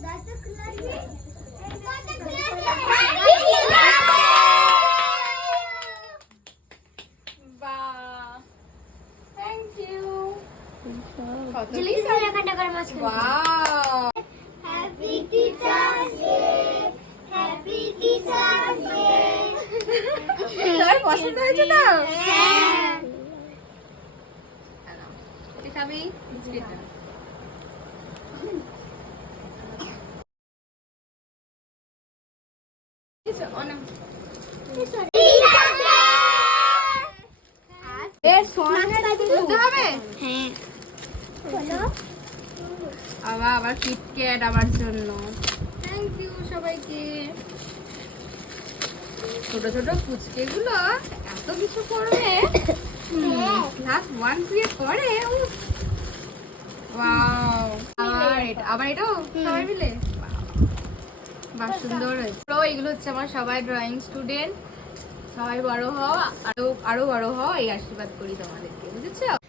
Thank you. Happy teachers day, happy teachers day. তোর পছন্দ হয়েছে তো? হ্যাঁ। তুই খাবি? আবার কিটক্যাট আমার জন্য। থ্যাংক ইউ সবাইকে। ছোট ছোট ফুচকে গুলো এত কিছু করবে, ক্লাস 1 2 পরে। ওয়াও, আবার এটাও সবাই মিলে বাহ, সুন্দর হয়েছে। তো এগুলো হচ্ছে আমার সবাই ড্রয়িং স্টুডেন্ট। সবাই বড় হও, আরো বড় হও, এই আশীর্বাদ করি তোমাদেরকে, বুঝেছো?